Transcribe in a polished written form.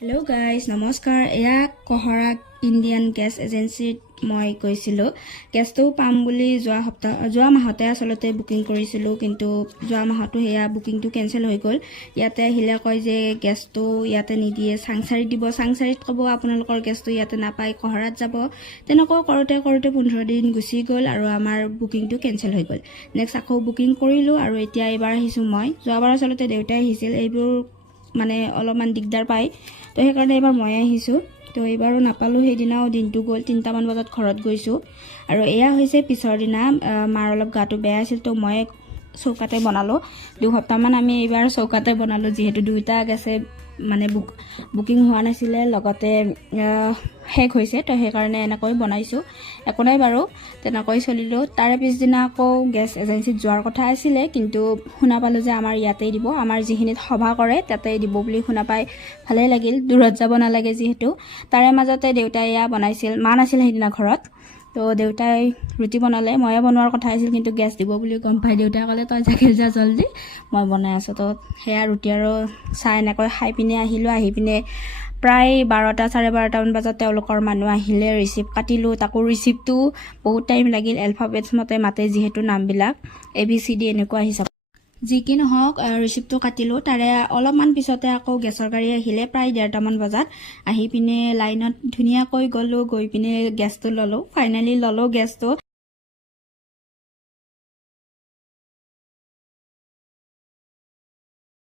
Hello' guys নমস্কাৰ। এয়া Kohora Indian gas এজেঞ্চিত মই গৈছিলোঁ। গেছটো পাম বুলি যোৱা মাহতে আচলতে বুকিং কৰিছিলোঁ, কিন্তু যোৱা মাহতো সেয়া বুকিংটো কেঞ্চেল হৈ গ'ল। ইয়াতে আহিলে কয় যে গেছটো ইয়াতে নিদিয়ে, চাংচাৰিত দিব। চাংচাৰিত ক'ব আপোনালোকৰ গেছটো ইয়াতে নাপায়, কহৰাত যাব। তেনেকুৱা কৰোঁতে 15 দিন গুচি গ'ল আৰু আমাৰ বুকিংটো কেঞ্চেল হৈ গ'ল। নেক্সট আকৌ বুকিং কৰিলোঁ আৰু এতিয়া এইবাৰ আহিছোঁ মই। যোৱাবাৰ আচলতে দেউতাই আহিছিল, এইবোৰ মানে অলপমান দিগদাৰ পায়, তো সেইকাৰণে এইবাৰ মই আহিছোঁ। তো এইবাৰো নাপালোঁ, সেইদিনাও দিনটো গ'ল, 3টামান বজাত ঘৰত গৈছোঁ। আৰু এয়া হৈছে পিছৰ দিনা। মাৰ অলপ গাটো বেয়া আছিল, তো মই চৌকাতে বনালোঁ। 2 সপ্তাহমান আমি এইবাৰ চৌকাতে বনালোঁ, যিহেতু 2টা গেছে মানে বুকিং হোৱা নাছিলে, লগতে শেষ হৈছে, তো সেইকাৰণে এনেকৈ বনাইছোঁ। একো নাই বাৰু, তেনেকৈ চলিলোঁ। তাৰে পিছদিনা আকৌ গেছ এজেঞ্চিত যোৱাৰ কথা আছিলে, কিন্তু শুনা পালোঁ যে আমাৰ ইয়াতেই দিব, আমাৰ যিখিনিত সভা কৰে তাতেই দিব বুলি শুনা পাই ভালেই লাগিল। দূৰত যাব নালাগে যিহেতু। তাৰে মাজতে দেউতাই এয়া বনাইছিল, মা নাছিল সেইদিনা ঘৰত, তো দেউতাই ৰুটি বনালে। ময়ে বনোৱাৰ কথা আছিল, কিন্তু গেছ দিব বুলি গম পাই দেউতাই ক'লে তই জাগিৰ যা জল্দি, মই বনাই আছোঁ। তো সেয়া ৰুটি আৰু চাহ এনেকৈ খাই পিনে আহিলোঁ। আহি পিনে প্ৰায় 12টা 12:30মান বজাত তেওঁলোকৰ মানুহ আহিলে, ৰিচিপ্ট কাটিলোঁ। তাকো ৰিচিপ্টটো বহুত টাইম লাগিল, এলফাবেটছ মতে মাতে যিহেতু নামবিলাক, ABCD এনেকুৱা হিচাপ। যি কি নহওক, ৰিচিপ্টটো কাটিলোঁ। তাৰে অলপমান পিছতে আকৌ গেছৰ গাড়ী আহিলে, প্ৰায় 1:30মান বজাত। আহি পিনে লাইনত ধুনীয়াকৈ গ'লোঁ, গৈ পিনে গেছটো ল'লোঁ। ফাইনেলি ল'লোঁ গেছটো।